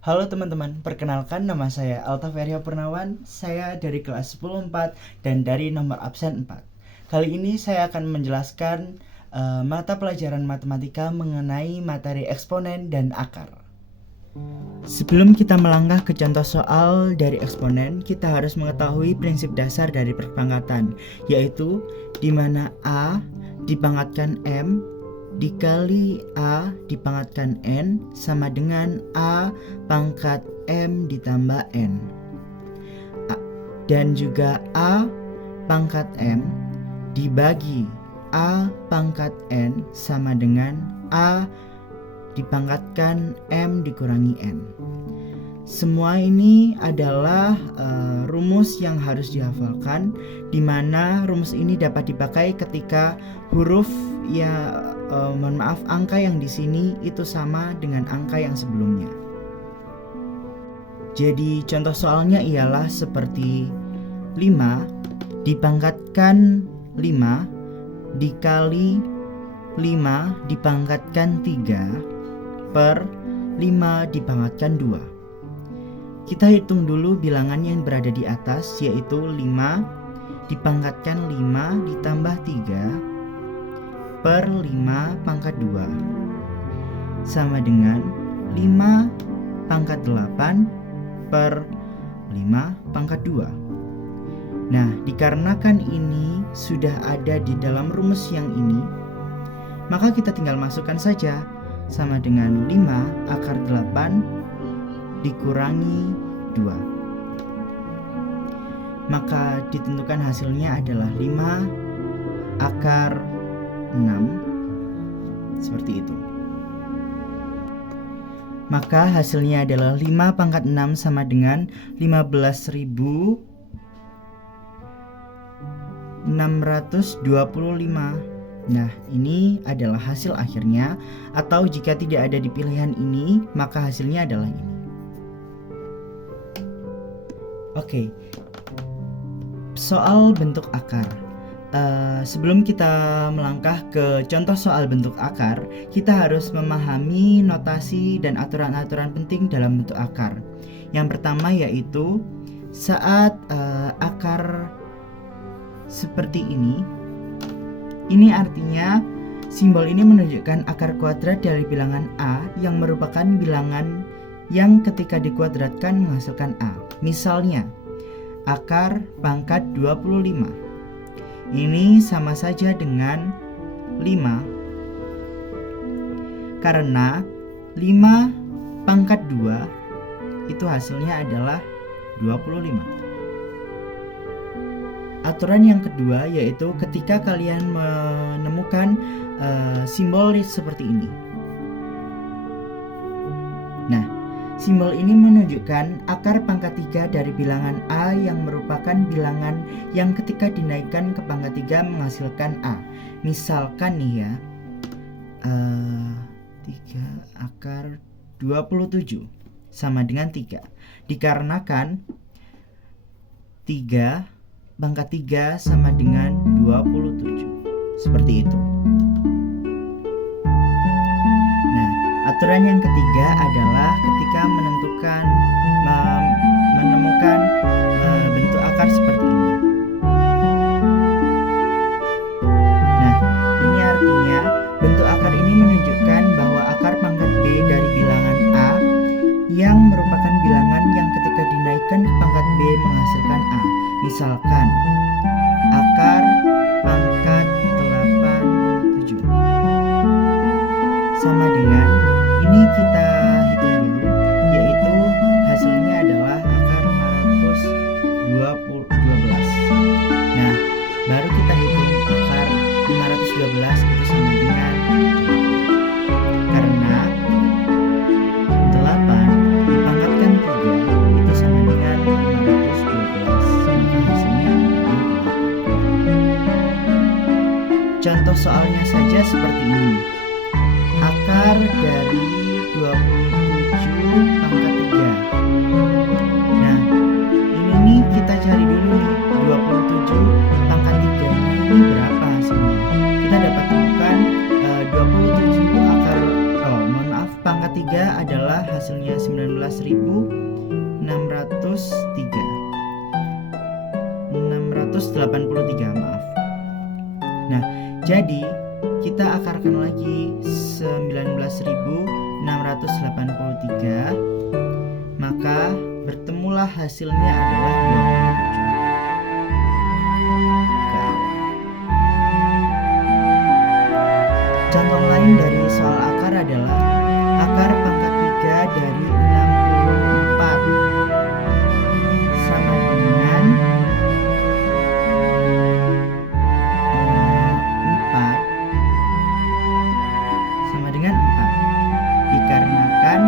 Halo teman-teman, perkenalkan nama saya Altaveria Purnawan. Saya dari kelas 10-4 dan dari nomor absen 4. Kali ini saya akan menjelaskan mata pelajaran matematika mengenai materi eksponen dan akar. Sebelum kita melangkah ke contoh soal dari eksponen, kita harus mengetahui prinsip dasar dari perpangkatan, yaitu di mana A dipangkatkan M dikali A dipangkatkan N sama dengan A pangkat M ditambah N. Dan juga A pangkat M dibagi A pangkat N sama dengan A dipangkatkan M dikurangi N. Semua ini adalah rumus yang harus dihafalkan, di mana rumus ini dapat dipakai ketika huruf angka yang di sini itu sama dengan angka yang sebelumnya. Jadi contoh soalnya ialah seperti 5 dipangkatkan 5 dikali 5 dipangkatkan 3 per 5 dipangkatkan 2. Kita hitung dulu bilangan yang berada di atas, yaitu 5 dipangkatkan 5 ditambah 3 per 5 pangkat 2 sama dengan 5 pangkat 8 per 5 pangkat 2. Nah, dikarenakan ini sudah ada di dalam rumus yang ini, maka kita tinggal masukkan saja sama dengan 5 akar 8 dikurangi 2. Maka ditentukan hasilnya adalah 5 akar 6. Seperti itu. Maka hasilnya adalah 5 pangkat 6 sama dengan 15.625. Nah, ini adalah hasil akhirnya, atau jika tidak ada di pilihan ini, maka hasilnya adalah ini. Oke. Soal bentuk akar. Sebelum kita melangkah ke contoh soal bentuk akar, kita harus memahami notasi dan aturan-aturan penting dalam bentuk akar. Yang pertama yaitu saat akar seperti ini artinya simbol ini menunjukkan akar kuadrat dari bilangan A yang merupakan bilangan yang ketika dikuadratkan menghasilkan A. Misalnya, akar pangkat 25. Ini sama saja dengan 5, karena 5 pangkat 2 itu hasilnya adalah 25. Aturan yang kedua yaitu ketika kalian menemukan simbol seperti ini. Nah, simbol ini menunjukkan akar pangkat 3 dari bilangan A yang merupakan bilangan yang ketika dinaikkan ke pangkat 3 menghasilkan A. Misalkan nih ya, 3 akar 27 sama dengan 3. Dikarenakan 3 pangkat 3 sama dengan 27. Seperti itu. Aturan yang ketiga adalah ketika menemukan bentuk akar seperti ini. Nah, ini artinya bentuk akar ini menunjukkan bahwa akar pangkat B dari bilangan A yang merupakan bilangan yang ketika dinaikkan ke pangkat B menghasilkan A. Misalkan akar pangkat 87 sama dengan ini kita hitung dulu, yaitu hasilnya adalah akar 512. Nah, baru kita hitung akar 512 itu sama dengan 8. Karena 8 dipangkatkan 3 itu sama dengan 512. Maka hasilnya adalah 8. Contoh soalnya saja seperti ini. Akar dari 27 pangkat 3. Nah, ini nih kita cari dulu nih 27 pangkat 3 ini berapa hasilnya. Kita dapat temukan 27 akar pangkat 3 adalah hasilnya 19 683, maaf. Nah, jadi kita akarkan lagi 19.683, maka bertemulah hasilnya adalah 27. Contoh lain dari soal akar adalah akar pangkat 3 dari 64 sama dengan 4 dikarenakan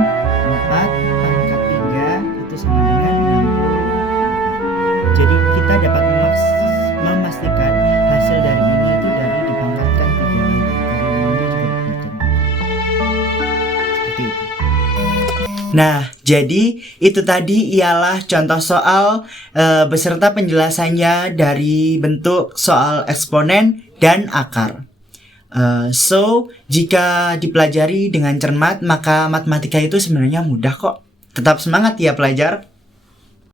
4 pangkat 3 itu sama dengan 60. Jadi kita dapat memastikan hasil dari ini itu dari dipangkatkan 3 lagi, karena ini juga dipangkatkan. Seperti itu. Nah, jadi itu tadi ialah contoh soal beserta penjelasannya dari bentuk soal eksponen dan akar. So, jika dipelajari dengan cermat, maka matematika itu sebenarnya mudah kok. Tetap semangat ya pelajar.